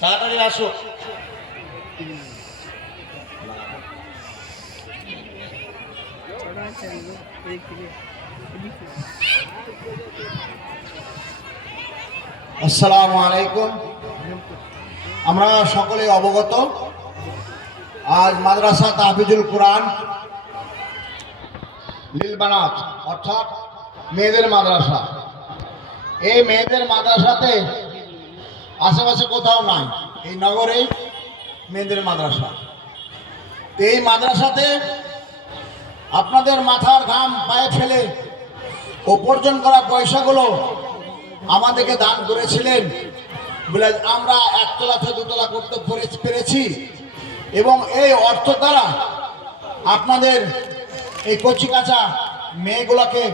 তাড়াতাড়ি আসো। আসসালামু আলাইকুম। আমরা সকলে অবগত, আজ মাদ্রাসা তাহফিজুল কোরআন লিল বানাত অর্থাৎ মেয়েদের মাদ্রাসা। এই মেয়েদের মাদ্রাসাতে আশেপাশে কোথাও নাই, এই নগরেই মেয়েদের মাদ্রাসা। এই মাদ্রাসাতে আপনাদের মাথার ঘাম পায়ে ফেলে উপার্জন করা পয়সাগুলো আমাদেরকে দান করেছিলেন বলে আমরা একতলা থেকে দুতলা করতে পেরেছি, এবং এই অর্থ দ্বারা আপনাদের এই কচিকাঁচা মেয়েগুলোকে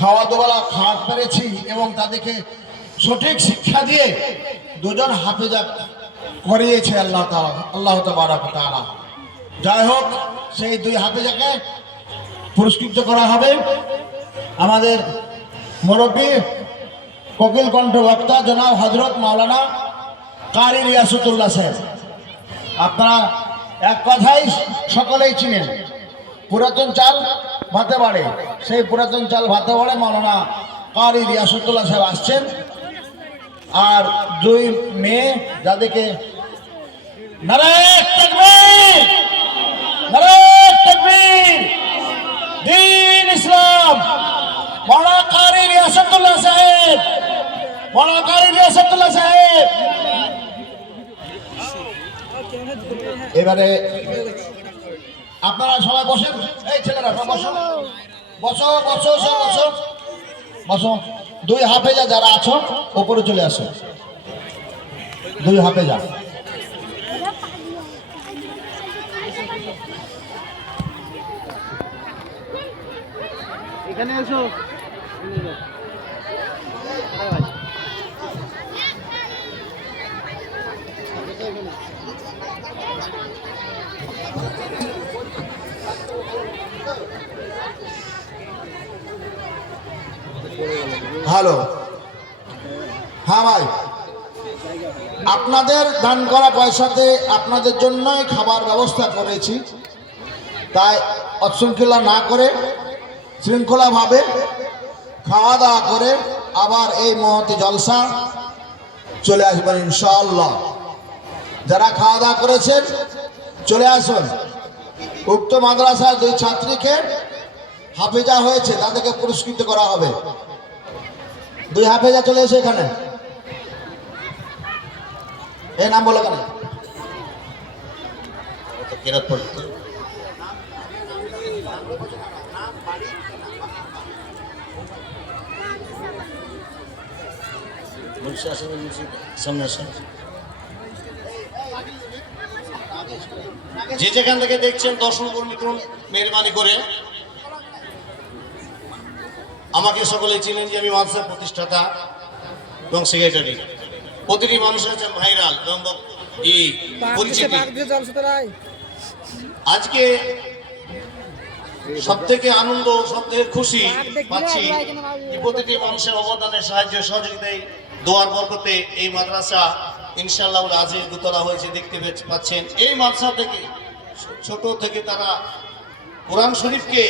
খাওয়া দাওয়া খাওয়াতে পেরেছি এবং তাদেরকে সঠিক শিক্ষা দিয়ে দুজন হাফেজা করিয়েছে আল্লাহ তাবারাক ওয়া তাআলা। যাই হোক, সেই দুই হাফেজাকে পুরস্কৃত করা হবে। আমাদের মুরব্বী কোকিল কণ্ঠ বক্তা জনাব হযরত মাওলানা কারি রিয়াসতুল্লাহ সাহেব। আপনারা এক কথাই সকলেই চিনেন, পুরাতন চাল ভাতে বাড়ে, সেই পুরাতন চাল ভাতে বাড়ে মাওলানা কারি রিয়াসতুল্লাহ সাহেব আসছেন। আর দুই মেয়ে যাদেরকে নারায়ে তাকবীর, নারায়ে তাকবীর, দ্বীন ইসলাম, মাওলানা কারি রিয়াসতুল্লাহ সাহেব, মাওলানা কারি রিয়াসতুল্লাহ সাহেব। এবারে আপনারা সবাই বসেন, এই ছেলেরা সব বসো, বসো বসো সব বসো বসো। দুই হাফেজা যারা আছো ওপরে চলে আসো, দুই হাফেজা। এখানে এসো। হ্যালো, হ্যাঁ ভাই, আপনাদের দান করা পয়সাতে আপনাদের জন্যই খাবার ব্যবস্থা করেছি, তাই অশৃঙ্খলা না করে শৃঙ্খলাভাবে খাওয়া দাওয়া করে আবার এই মহতি জলসা চলে আসবেন ইনশাআল্লাহ। যারা খাওয়া দাওয়া করেছেন চলে আসুন। উক্ত মাদ্রাসার দুই ছাত্রীকে হাফেজা হয়েছে, তাদেরকে পুরস্কৃত করা হবে। দুই হাফেজা চলে এসে এখানে, এই নাম বলো কেন? যে যেখান থেকে দেখছেন দর্শন করুন, মেহরবানি করে। আমাকে সকলে চিনেন যে আমি মাদ্রাসার প্রতিষ্ঠাতা এবং সেক্রেটারি। প্রতিটি মানুষের কাছে ভাইরাল এবং পরিচিতি। আজকে সব থেকে আনন্দ, সব থেকে খুশি পাচ্ছি যে প্রতিটি মানুষের অবদানের সাহায্য সহযোগিতায় দোয়ার বরকতে এই মাদ্রাসা ইনশাআল্লাহ আজিজ দোতলা হয়েছে, দেখতে পাচ্ছেন। এই মাদ্রাসা থেকে ছোট থেকে তারা কোরআন শরীফকে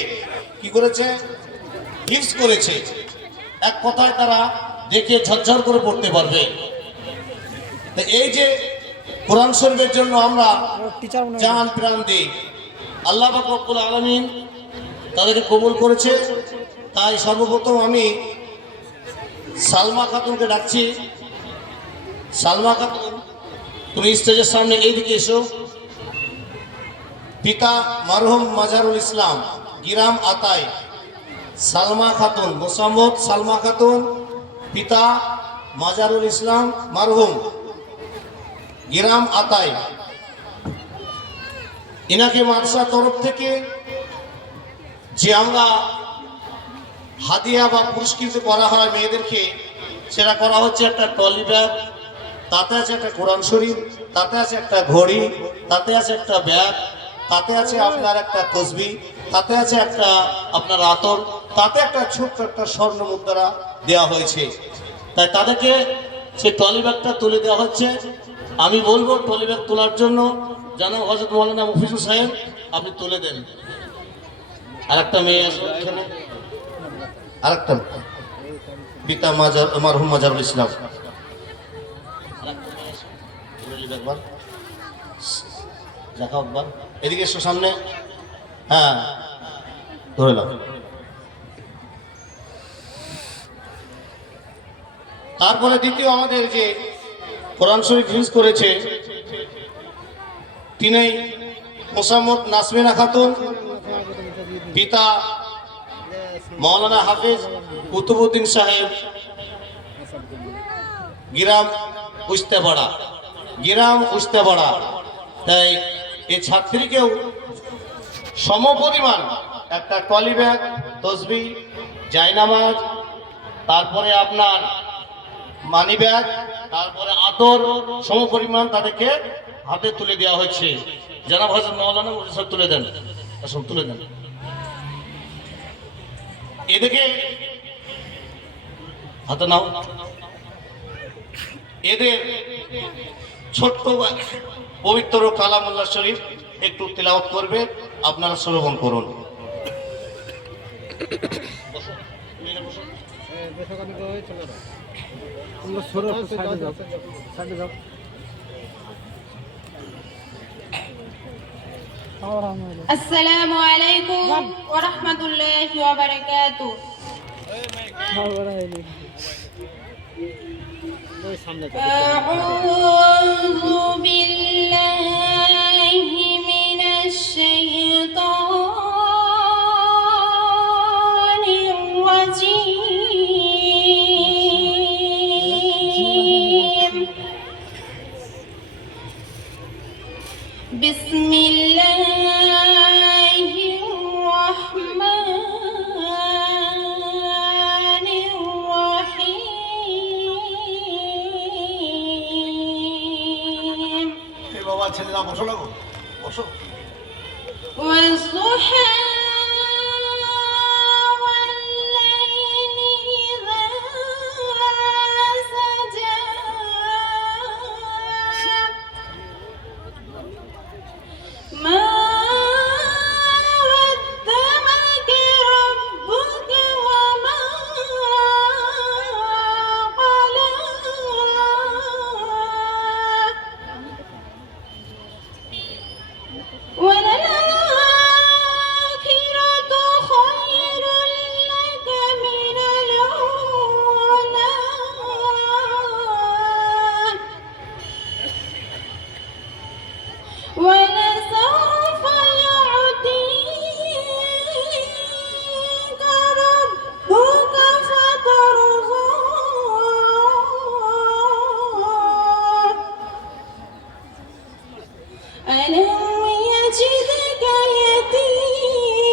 কি করেছে, হিফজ করেছে। এক কথায় তারা দেখে ঝরঝর করে পড়তে পারবে। তো এই যে কোরআন শরীফের জন্য আমরা জান প্রাণ দিই, আল্লাহ পাক রব্বুল আলামিন তাদেরকে কবুল করেছে। তাই সর্বপ্রথম আমি সালমা খাতুনকে ডাকছি। সালমা খাতুন, তুমি স্টেজের সামনে এইদিকে এসো। পিতা মারহুম মাজারুল ইসলাম, গ্রাম আতাই। সালমা খাতুন, মোসাম্মদ সালমা খাতুন, পিতা মাজারুল ইসলাম মারহুম, গ্রাম আতাই। ইনাকে মাদ্রাসার তরফ থেকে যে আমরা হাদিয়া বা পুরস্কৃত করা হয় মেয়েদেরকে, সেটা করা হচ্ছে একটা ট্রলি ব্যাগ, তাতে আছে একটা কোরআন শরীফ, তাতে আছে একটা ঘড়ি, তাতে আছে একটা ব্যাগ, তাতে আছে আপনার একটা তসবিহ, তাতে আছে একটা আপনার আতর, তাতে একটা ছোট্ট একটা স্বর্ণ মুদ্রা দেওয়া হয়েছে। তাই তাদেরকে সেই ট্রলি ব্যাগটা তুলে দেওয়া হচ্ছে। আমি বলবো ট্রলি ব্যাগ তোলার জন্য জানাব হযরত মাওলানা মুফিজুর সাহেব, আপনি তুলে দেন। আরেকটা মেয়ে আসবে এখানে, আরেকটা পিতা মারহুম মাজারুল ইসলাম, এদিকে এসো সামনে। হ্যাঁ, ধরে নাও। তারপরে দ্বিতীয় আমাদের যে কোরআন শরীফ হিফজ করেছে তিনি মোসাম্মদ নাসমিনা খাতুন, পিতা মাওলানা হাফিজ কুতুবউদ্দিন সাহেব, গ্রাম উস্তেপাড়া। তাই এই ছাত্রীকেও সমপরিমাণ একটা ট্রলি ব্যাগ, তসবিহ, জায়নামাজ, তারপরে আপনার মানি ব্যাগ, তারপরে আতর সমপরিমাণ তাদেরকে হাতে তুলে দেওয়া হয়েছে। জানাব হযরত মাওলানা মুফতি সাহেব তুলে দেন, আসুন তুলে দেন। এদিকে হাতে নাও। এদের ছোট্ট পবিত্র কালামুল্লাহ শরীফ একটু তিলাওয়াত করবে, আপনারা শ্রবণ করুন। আসসালামু আলাইকুম ওয়া রাহমাতুল্লাহি ওয়া বারাকাতুহু। আউযু বিল্লাহি মিনাশ শাইতানির রাজীম। বিসমিল্লাহির রহমানির রহিম। এই বাবা ছেলেরা বসো না, বসো। والضحى والليل إذا سجى ما ودعك ربك وما قلى وللآخرة خير لك من الأولى ولسوف يعطيك ربك فترضى ألم يجدك يتيما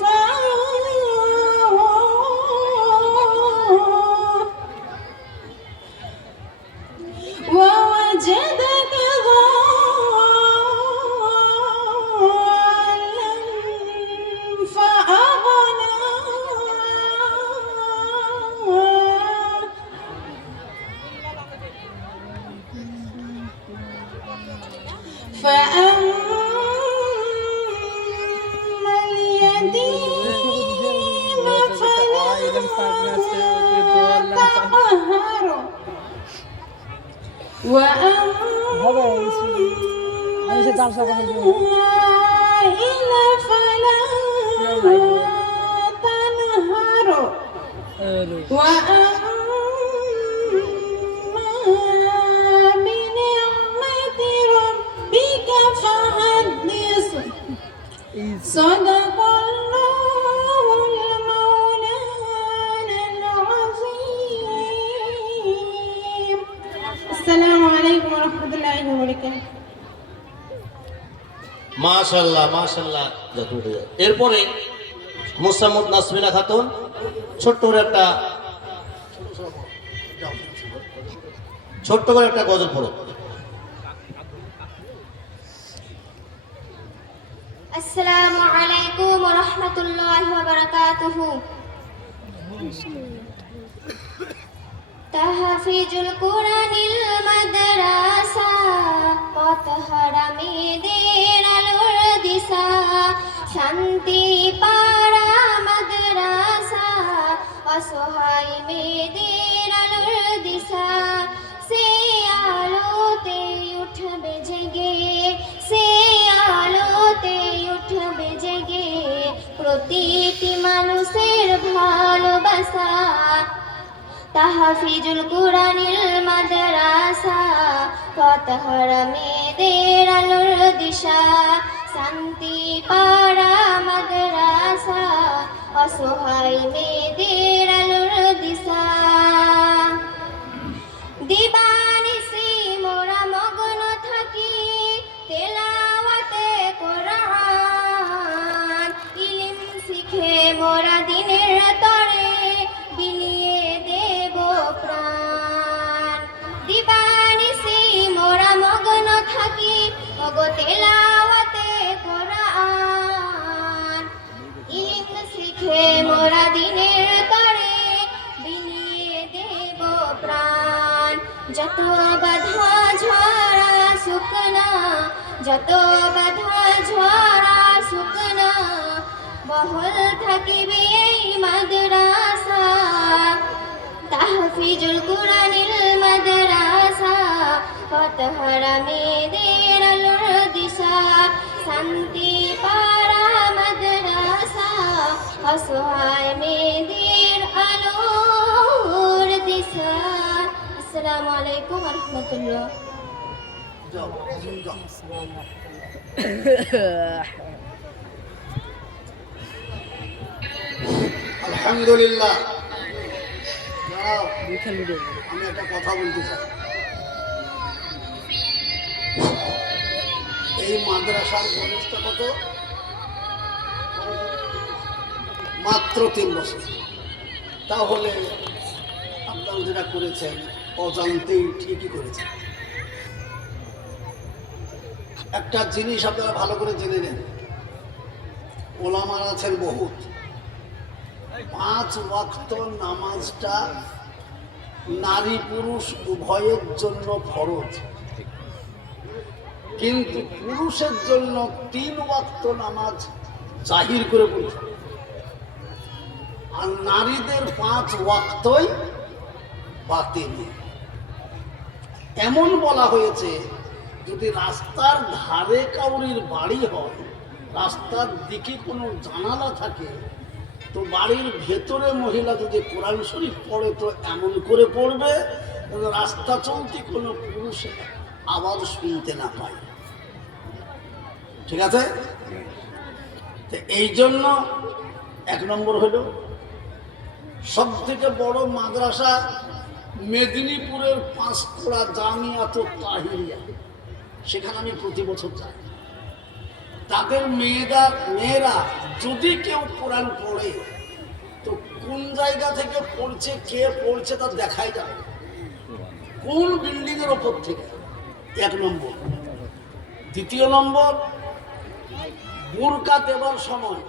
فآوى ووجدك ضالا فأغنى فأما اليتيم فلا تقهر وأما السائل فلا تنهر وأما بنعمة ربك فحدث صدق الله المولانا العظيم السلام عليكم ورحمة الله وبركاته মাশাআল্লাহ মাশাআল্লাহ। এরপরে মোসাম্মদ নাসমিনা খাতুন ছোট্ট করে একটা গজল পড়ো। আসসালামু আলাইকুম ওয়া রাহমাতুল্লাহি ওয়া বারাকাতুহু। তাহফিজুল কুরআনিল মাদ্রাসা পথহারা মেয়েদের আলোর দিশা শান্তি পাড়া মাদ্রাসা অসহায় মেয়েদের আলোর দিশা সে আলোতে উঠবে জেগে সে আলোতে উঠবে জেগে প্রতিটি মানুষের ভালোবাসা তাহফিজুল কুরআনিল মাদ্রাসা পথহারা মেয়েদের আলোর দিশা শান্তি পাড়া মাদ্রাসা অসহায় মেয়েদের আলোর দিশা দিবানিশি মোরা মগ্ন থাকি তেলাওয়াতে কোরআন ইলম শিখে মোরা দিনের তরে বিলিয়ে দেব প্রাণ দিবানিশি মোরা মগ্ন থাকি ওগো তেলাওয়াতে কোরআন ইলম শিখে মোরা দিনের তরে বিলিয়ে দেব প্রাণ যত বাধা ঝরা শুকনা যত বাধা ঝরা শুকনা বহল থাকিবে এই মাদ্রাসা তাহফিজুল কুরআনিল মাদ্রাসা পথহারা মেয়েদের আলোর দিশা শান্তি পাড়া মাদ্রাসা অসহায় মেয়েদের আলোর দিশা আসসালামু আলাইকুম ওয়া রাহমাতুল্লাহ আলহামদুলিল্লাহ আমি একটা কথা বলতে চাই এই মাদ্রাসার বয়সটা কত মাত্র 3 বছর তাহলে আপনারা যেটা করেছেন অজান্তেই ঠিকই করেছেন একটা জিনিস আপনারা ভালো করে জেনে নেন ওলামার আছেন বহুত 5 ওয়াক্ত নামাজটা নারী পুরুষ উভয়ের জন্য ফরজ কিন্তু পুরুষের জন্য 3 ওয়াক্ত নামাজ জাহির করে বলছে আর নারীদের 5 ওয়াক্তই বাতিল এমন বলা হয়েছে যদি রাস্তার ধারে কাউরির বাড়ি হয় রাস্তার দিকে কোনো জানালা থাকে তো বাড়ির ভেতরে মহিলা যদি কোরআন শরীফ পড়ে তো এমন করে পড়বে রাস্তা চলতে কোনো পুরুষের আওয়াজ শুনতে না পায় ঠিক আছে তো এই জন্য 1 নম্বর হলো সব থেকে বড় মাদ্রাসা মেদিনীপুরের 5 জামিয়াতুত তাহিরিয়া সেখানে আমি প্রতি বছর যাই তাদের মেয়েরা যদি কেউ কোরআন পড়ে তো কোন জায়গা থেকে পড়ছে কে পড়ছে তা দেখাই যাবে কোন বিল্ডিং এর ওপর থেকে 1 নম্বর 2 নম্বর বোরকা দেবার সময়